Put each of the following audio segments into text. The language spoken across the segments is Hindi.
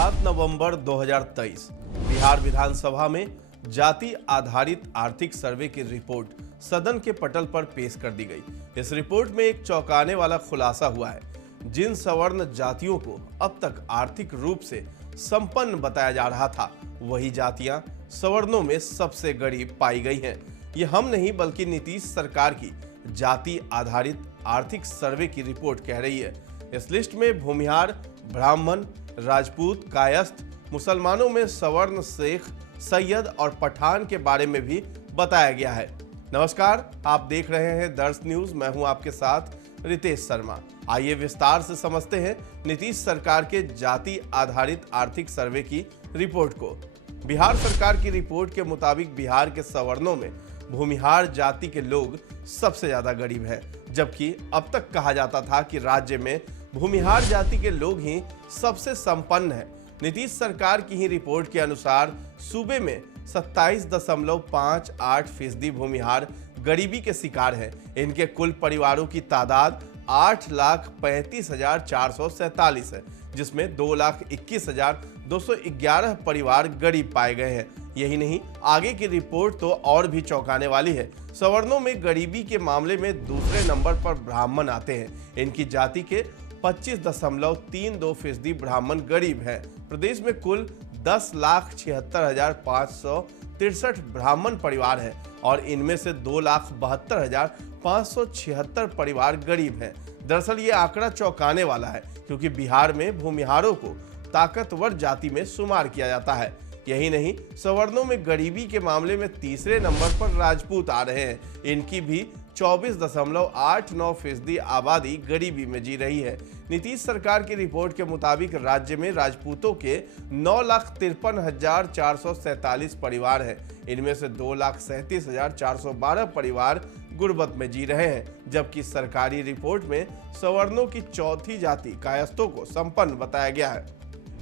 7 नवंबर 2023 बिहार विधानसभा में जाति आधारित आर्थिक सर्वे की रिपोर्ट सदन के पटल पर पेश कर दी गई। इस रिपोर्ट में एक चौंकाने वाला खुलासा हुआ है। जिन सवर्ण जातियों को अब तक आर्थिक रूप से संपन्न बताया जा रहा था, वही जातियां सवर्णों में सबसे गरीब पाई गई हैं। ये हम नहीं बल्कि नीतीश सरकार की जाति आधारित आर्थिक सर्वे की रिपोर्ट कह रही है। इस लिस्ट में भूमिहार, ब्राह्मण, राजपूत, कायस्थ, मुसलमानों में सवर्ण, शेख, सैयद और पठान के बारे में भी बताया गया है। नमस्कार, आप देख रहे हैं दर्श न्यूज। मैं हूं आपके साथ रितेश शर्मा। आइए विस्तार से समझते हैं नीतीश सरकार के जाति आधारित आर्थिक सर्वे की रिपोर्ट को। बिहार सरकार की रिपोर्ट के मुताबिक बिहार के सवर्णों में भूमिहार जाति के लोग सबसे ज्यादा गरीब हैं, जबकि अब तक कहा जाता था कि राज्य में भूमिहार जाति के लोग ही सबसे संपन्न हैं। नीतीश सरकार की ही रिपोर्ट के अनुसार सूबे में 27.58% भूमिहार गरीबी के शिकार हैं। इनके कुल परिवारों की तादाद 8,35,447 है, जिसमें 2,21,211 परिवार गरीब पाए गए हैं। यही नहीं, आगे की रिपोर्ट तो और भी चौंकाने वाली है। सवर्णों में गरीबी के मामले में दूसरे नंबर पर ब्राह्मण आते हैं। इनकी जाति के 25.32% ब्राह्मण गरीब हैं। प्रदेश में कुल 10,76,563 ब्राह्मण परिवार हैं और इनमें से 2,72,576 परिवार गरीब हैं। दरअसल ये आंकड़ा चौंकाने वाला है, क्योंकि बिहार में भूमिहारों को ताकतवर जाति में शुमार किया जाता है। यही नहीं, सवर्णों में गरीबी के मामले में तीसरे नंबर पर राजपूत आ रहे हैं। इनकी भी 24.89% आबादी गरीबी में जी रही है। नीतीश सरकार की रिपोर्ट के मुताबिक राज्य में राजपूतों के 9,53,447 परिवार हैं। इनमें से 2,37,412 परिवार गुर्बत में जी रहे हैं, जबकि सरकारी रिपोर्ट में सवर्णों की चौथी जाति कायस्थों को संपन्न बताया गया है।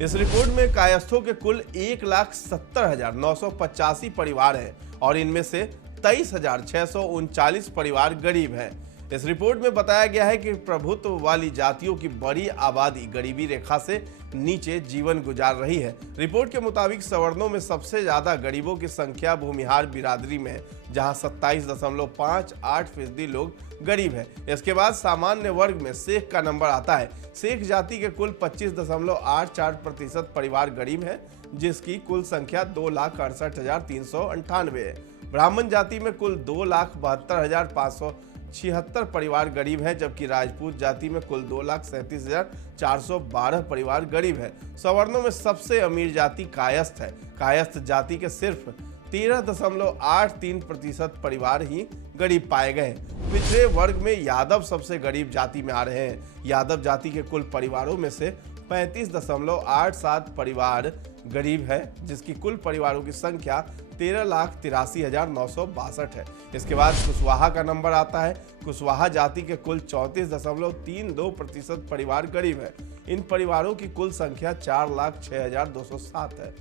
इस रिपोर्ट में कायस्थों के कुल 1,70,985 परिवार हैं और इनमें से 23,639 परिवार गरीब हैं। इस रिपोर्ट में बताया गया है कि प्रभुत्व वाली जातियों की बड़ी आबादी गरीबी रेखा से नीचे जीवन गुजार रही है। रिपोर्ट के मुताबिक सवर्णों में सबसे ज्यादा गरीबों की संख्या भूमिहार बिरादरी में है, जहां 27.58% लोग गरीब हैं। इसके बाद सामान्य वर्ग में शेख का नंबर आता है। शेख जाति के कुल 25.84% परिवार गरीब हैं, जिसकी कुल संख्या 2,68,398 है। ब्राह्मण जाति में कुल 2,72,576 परिवार गरीब हैं, जबकि राजपूत जाति में कुल 2,37,412 परिवार गरीब हैं। सवर्णों में सबसे अमीर जाति कायस्थ है। कायस्थ जाति के सिर्फ 13.83% परिवार ही गरीब पाए गए। पिछड़े वर्ग में यादव सबसे गरीब जाति में आ रहे हैं। यादव जाति के कुल परिवारों में से 35.87 परिवार गरीब है, जिसकी कुल परिवारों की संख्या 13,83,962 है। इसके बाद कुशवाहा का नंबर आता है। कुशवाहा जाति के कुल 34.32% परिवार गरीब है। इन परिवारों की कुल संख्या 4,06,207 है।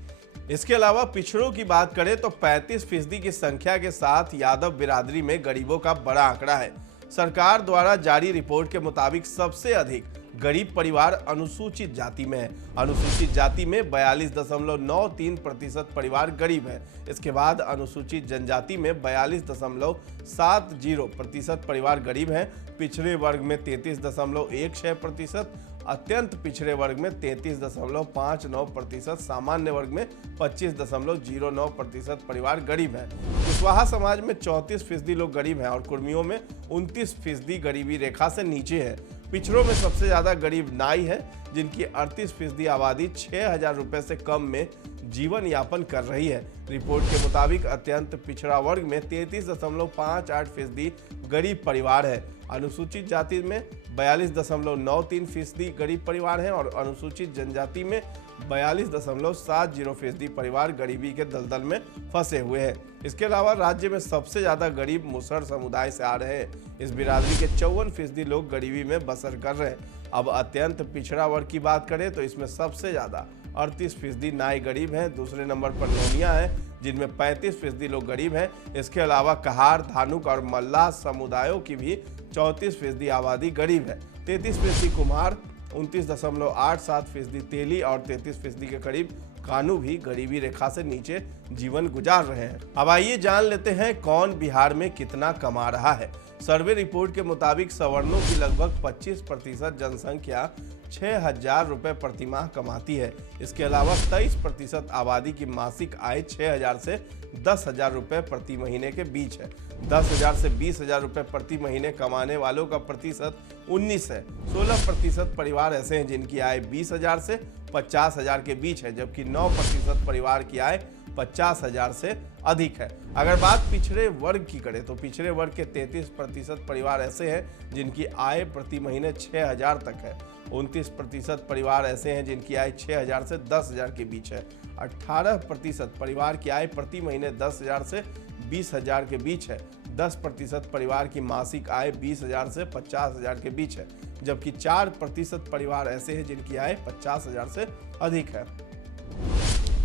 इसके अलावा पिछड़ों की बात करें तो 35% की संख्या के साथ यादव बिरादरी में गरीबों का बड़ा आंकड़ा है। सरकार द्वारा जारी रिपोर्ट के मुताबिक सबसे अधिक गरीब परिवार अनुसूचित जाति में है। अनुसूचित जाति में 42.93% परिवार गरीब है। इसके बाद अनुसूचित जनजाति में 42.70% परिवार गरीब हैं। पिछड़े वर्ग में 33.16%, अत्यंत पिछड़े वर्ग में 33.59%, सामान्य वर्ग में 25.09% परिवार गरीब हैं। कुशवाहा समाज में 34% लोग गरीब हैं और कुर्मियों में 29% गरीबी रेखा से नीचे है। पिछड़ों में सबसे ज्यादा गरीब नाई है, जिनकी 38% आबादी 6,000 रुपए से कम में जीवन यापन कर रही है। रिपोर्ट के मुताबिक अत्यंत पिछड़ा वर्ग में 33.58% गरीब परिवार है। अनुसूचित जाति में 42.93% गरीब परिवार हैं और अनुसूचित जनजाति में 42.70% परिवार गरीबी के दलदल में फंसे हुए हैं। इसके अलावा राज्य में सबसे ज्यादा गरीब मुसहर समुदाय से आ रहे हैं। इस बिरादरी के 54% लोग गरीबी में बसर कर रहे हैं। अब अत्यंत पिछड़ा वर्ग की बात करें तो इसमें सबसे ज्यादा 38% नाई गरीब हैं। दूसरे नंबर पर नोनिया है, जिनमें 35% लोग गरीब हैं। इसके अलावा कहार, धानुक और मल्लाह समुदायों की भी 34% आबादी गरीब है। 33% कुम्हार, 29.87% तेली और 33% के करीब कानू भी गरीबी रेखा से नीचे जीवन गुजार रहे हैं। अब आइए जान लेते हैं कौन बिहार में कितना कमा रहा है। सर्वे रिपोर्ट के मुताबिक सवर्णों की लगभग 25% जनसंख्या 6,000 रुपये प्रति माह कमाती है। इसके अलावा 23% आबादी की मासिक आय 6,000 से 10,000 रुपये प्रति महीने के बीच है। 10,000 से 20,000 रुपये प्रति महीने कमाने वालों का प्रतिशत 19 है। 16% परिवार ऐसे हैं जिनकी आय 20,000 से 50,000 के बीच है, जबकि 9% परिवार की आय 50,000 से अधिक है। अगर बात पिछड़े वर्ग की करें तो पिछड़े वर्ग के 33% परिवार ऐसे हैं जिनकी आय प्रति महीने 6,000 तक है। 29% परिवार ऐसे हैं जिनकी आय 6,000 से 10,000 के बीच है। 18% परिवार की आय प्रति महीने 10,000 से 20,000 के बीच है। 10% परिवार की मासिक आय 20,000 से 50,000 के बीच है, जबकि 4% परिवार ऐसे हैं जिनकी आय 50,000 से अधिक है।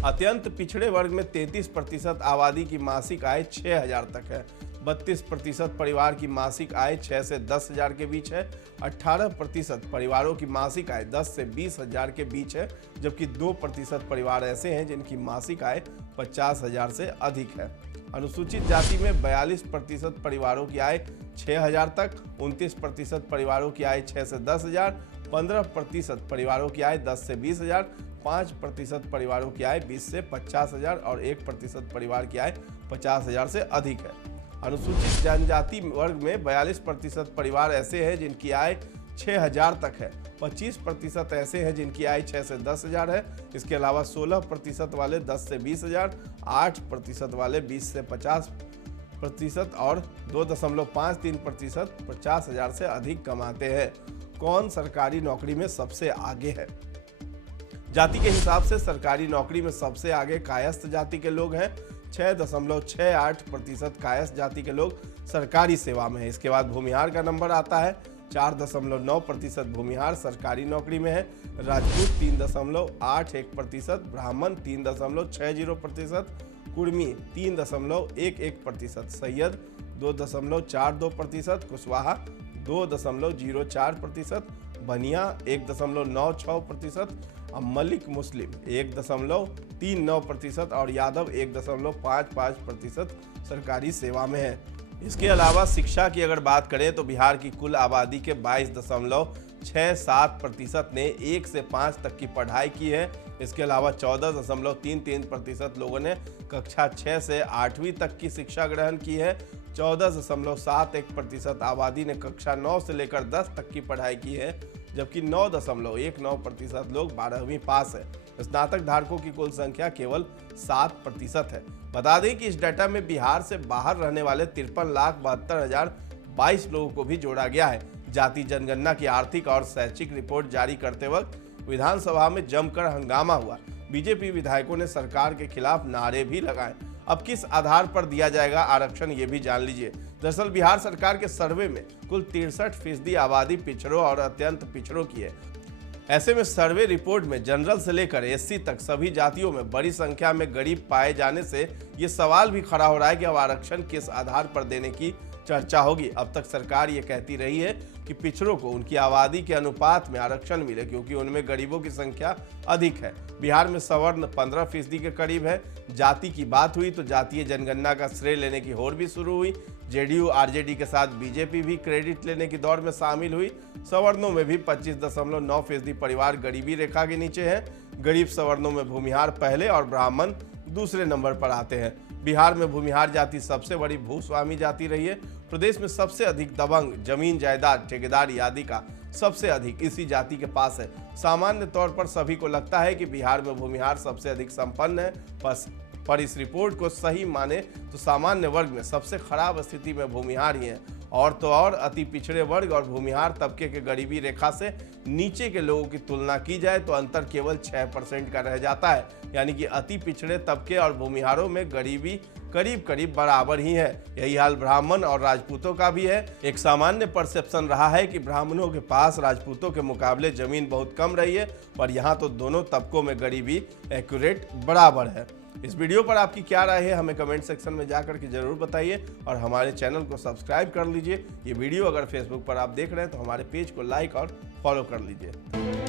अत्यंत पिछड़े वर्ग में 33% आबादी की मासिक आय 6,000 तक है। 32% परिवार की मासिक आय 6 से 10,000 के बीच है। 18% परिवारों की मासिक आय 10 से 20,000 के बीच है, जबकि 2% परिवार ऐसे हैं जिनकी मासिक आय 50,000 से अधिक है। अनुसूचित जाति में 42% परिवारों की आय 6,000 तक, 29% परिवारों की आय 6 से 10,000, 15% परिवारों की आय 10 से 20,000, 5% परिवारों की आय 20 से 50,000 और 1% परिवार की आय 50,000 से अधिक है। अनुसूचित जनजाति वर्ग में 42% परिवार ऐसे हैं जिनकी आय 6,000 तक है। 25% ऐसे हैं जिनकी आय 6 से 10,000 है। इसके अलावा 16% वाले 10 से 20,000, 8% वाले 20 से 50% और 2.53% 50,000 से अधिक कमाते हैं। कौन सरकारी नौकरी में सबसे आगे है? जाति के हिसाब से सरकारी नौकरी में सबसे आगे कायस्थ जाति के लोग हैं। 6.68% कायस्थ जाति के लोग सरकारी सेवा में है। इसके बाद भूमिहार का नंबर आता है। 4.9% भूमिहार सरकारी नौकरी में है। राजपूत 3.81%, ब्राह्मण 3.60%, कुर्मी 3.11%, सैयद 2.42%, कुशवाहा 2.04%, बनिया 1.96%, मलिक मुस्लिम 1.39% और यादव 1.55% सरकारी सेवा में है। इसके अलावा शिक्षा की अगर बात करें तो बिहार की कुल आबादी के 22.67% ने 1 से 5 तक की पढ़ाई की है। इसके अलावा 14.33% लोगों ने कक्षा 6 से 8वीं तक की शिक्षा ग्रहण की है। 14.71% आबादी ने कक्षा 9 से लेकर 10 तक की पढ़ाई की है, जबकि 9.19% लोग 12वीं पास है। स्नातक धारकों की कुल संख्या केवल 7% है। बता दें कि इस डाटा में बिहार से बाहर रहने वाले 53,72,022 लोगों को भी जोड़ा गया है। जाति जनगणना की आर्थिक और शैक्षिक रिपोर्ट जारी करते वक्त विधानसभा में जमकर हंगामा हुआ। बीजेपी विधायकों ने सरकार के खिलाफ नारे भी लगाए। अब किस आधार पर दिया जाएगा आरक्षण, ये भी जान लीजिए। दरअसल बिहार सरकार के सर्वे में कुल 63% आबादी पिछड़ों और अत्यंत पिछड़ों की है। ऐसे में सर्वे रिपोर्ट में जनरल से लेकर एससी तक सभी जातियों में बड़ी संख्या में गरीब पाए जाने से ये सवाल भी खड़ा हो रहा है कि अब आरक्षण किस आधार पर देने की चर्चा होगी। अब तक सरकार ये कहती रही है कि पिछड़ों को उनकी आबादी के अनुपात में आरक्षण मिले, क्योंकि उनमें गरीबों की संख्या अधिक है। बिहार में सवर्ण 15% के करीब है। जाति की बात हुई तो जातीय जनगणना का श्रेय लेने की होड़ भी शुरू हुई। जेडीयू आरजेडी के साथ बीजेपी भी क्रेडिट लेने की दौड़ में शामिल हुई। सवर्णों में भी 25.9% परिवार गरीबी रेखा के नीचे हैं। गरीब सवर्णों में भूमिहार पहले और ब्राह्मण दूसरे नंबर पर आते हैं। बिहार में भूमिहार जाति सबसे बड़ी भूस्वामी जाति रही है। प्रदेश में सबसे अधिक दबंग, जमीन जायदाद, ठेकेदारी आदि का सबसे अधिक इसी जाति के पास है। सामान्य तौर पर सभी को लगता है कि बिहार में भूमिहार सबसे अधिक संपन्न है, पर इस रिपोर्ट को सही माने तो सामान्य वर्ग में सबसे खराब स्थिति में भूमिहार ही है। और तो और अति पिछड़े वर्ग और भूमिहार तबके के गरीबी रेखा से नीचे के लोगों की तुलना की जाए तो अंतर केवल 6% का रह जाता है। यानी कि अति पिछड़े तबके और भूमिहारों में गरीबी करीब करीब बराबर ही है। यही हाल ब्राह्मण और राजपूतों का भी है। एक सामान्य परसेप्शन रहा है कि ब्राह्मणों के पास राजपूतों के मुकाबले जमीन बहुत कम रही है, पर यहाँ तो दोनों तबकों में गरीबी एक्यूरेट बराबर है। इस वीडियो पर आपकी क्या राय है हमें कमेंट सेक्शन में जाकर के जरूर बताइए और हमारे चैनल को सब्सक्राइब कर लीजिए। ये वीडियो अगर फेसबुक पर आप देख रहे हैं तो हमारे पेज को लाइक और फॉलो कर लीजिए।